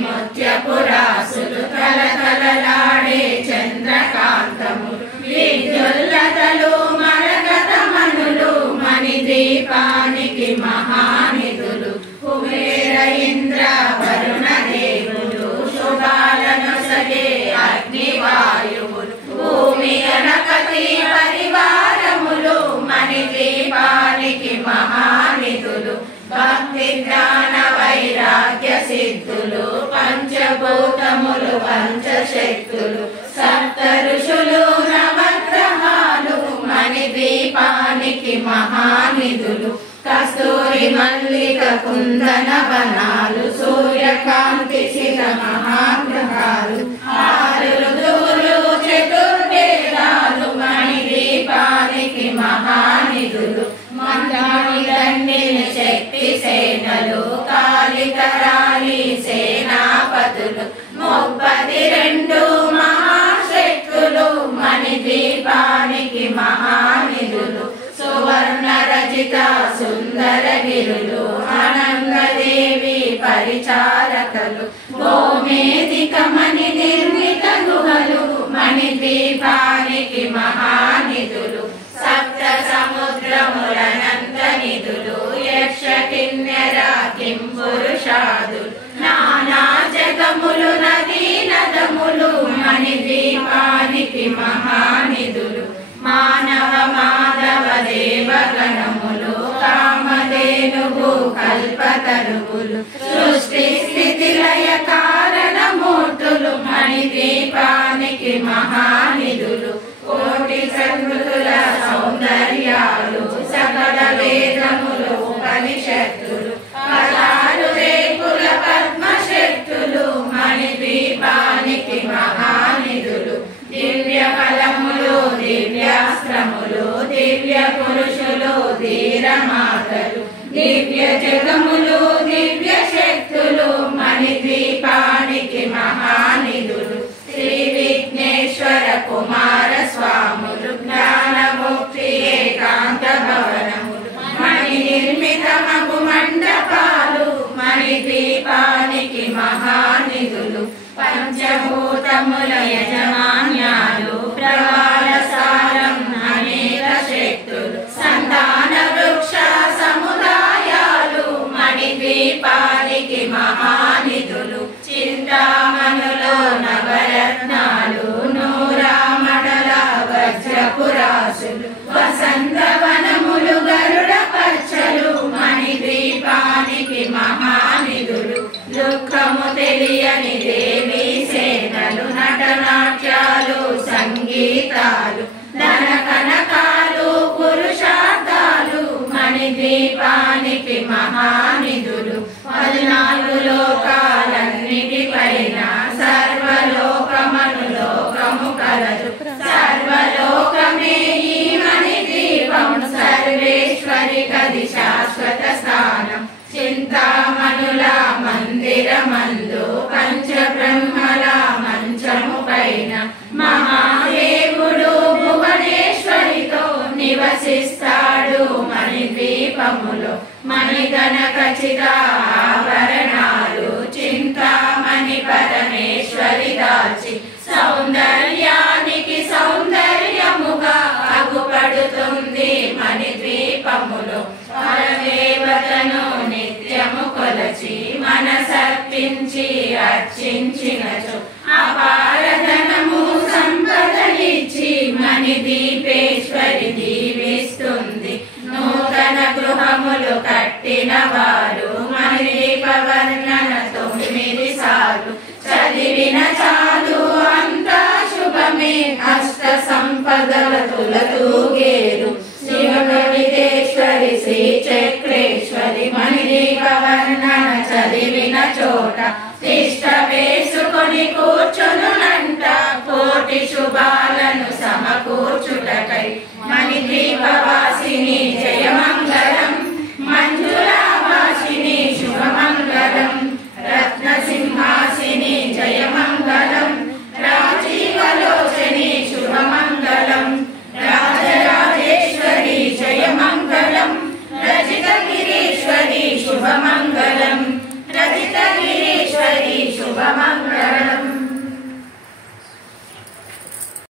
ముత్యపురాసులు తలతలలాడే చంద్రకాంతము విద్యుల్లతలు మరకతమనులు మణిదీపానికి మహానిధులు కుబేర ఇంద్ర వరుణ దేవులు శుభాలను సగే అగ్నివాయువులు భూమి గణపతి పరివారములు మణిదీపానికి మహానిధులు భక్తి జ్ఞాన వైరాగ్య సిద్ధులు పంచభూతములు పంచశక్తులు సప్త ఋషులు నవగ్రహాలు మణిదీపానికి మహానిధులు కస్తూరి మల్లిక కుందన వనాలు సూర్యకాంతి శిల మహాగ్రహాలు ఆరు ఋతువులు చతుర్వేదాలు మణిదీపానికి మహానిధులు మంత్రాని దండిని శక్తి సేనలు కాళికరాలి సేనాపతులు 32 మహాశక్తులు మణిదీపానికి మహానిధులు సువర్ణ రచిత సుందర గిరులు ఆనందదేవి పరిచారకలు గోమేధిక మణి నిర్మిత గుహలు మణిదీపానికి మహానిధులు సప్త సముద్రములనంత నిధులు యక్ష కిన్నెర కిం పురుషాదులు నానా జగములు నదీ నదములు మణిదీపానికి మహానిధులు మానవ మాధవ దేవగణములు కామధేనువు కల్పతరువులు సృష్టి స్థితి లయ కారణమూర్తులు మణిదీపానికి మహానిధులు కోటి సంస్కృతుల సౌందర్యాలు సకల వేదములు ఉపనిషత్తులు 16 రేకుల పద్మశక్తులు మణిదీపానికి మహానిధులు దివ్య ఫలములు దివ్యాస్త్రములు దివ్య పురుషులు ధీరమాతలు దివ్య జగములు దివ్య శక్తులు మణిదీపానికి మహానిధులు శ్రీ విఘ్నేశ్వర కుమార స్వాములు జ్ఞానముక్తి ఏకాంత భవనములు మణి నిర్మితమగు మండపాలు మణిదీపానికి మహానిధులు పంచభూతముల యజమాన్యాలు ప్రవాల సారం అనేక శక్తులు సంతాన వృక్ష సముదాయాలు మణిదీపానికి మహానిధులు చింతామణులు నవరత్నాలు నూరామణుల వజ్రపురాసులు వసంతవనములు గరుడ పచ్చలు మణిదీపానికి మహానిధులు దుఃఖము తెలియని దేవీ సేనలు నటనాట్యాలు సంగీతాలు ధన కనకాలు పురుషార్థాలు మణిదీపానికి మహానిధులు 14 లోకాలన్నిటిపైన సర్వలోకమనులోకము కలదు సర్వలోకమే ఈ మణిదీపం సర్వేశ్వరి కది శాశ్వత స్థానం చింతామణుల మందిరమందు పంచబ్రహ్మల మంచము పైన మహాదేవుడు భువనేశ్వరితో నివసిస్తాడు మణిదీపములో మణిగణ ఖచ్చిత ఆభరణాలు చింతామణి పరమేశ్వరి దాల్చి సౌందర్యానికి సౌందర్యముగా అగుపడుతుంది మణిద్వీపములో పరదేవతను నిత్యము కొలచి మనసర్పించి అర్చించినచో అపారధనము సంపదలిచ్చి మణిదీపేశ్వరి దీవిస్తుంది నూతన గృహములు కట్టిన వారు మణిదీప వర్ణన 9 సార్లు చదివిన చాలు అంతా శుభమే అష్ట సంపదల తులతూగేరు శివ కవితేశ్వరి శ్రీ చక్రేశ్వరి మణిదీప వర్ణన చదివిన చోట తిష్ట వేసుకొని కూర్చుని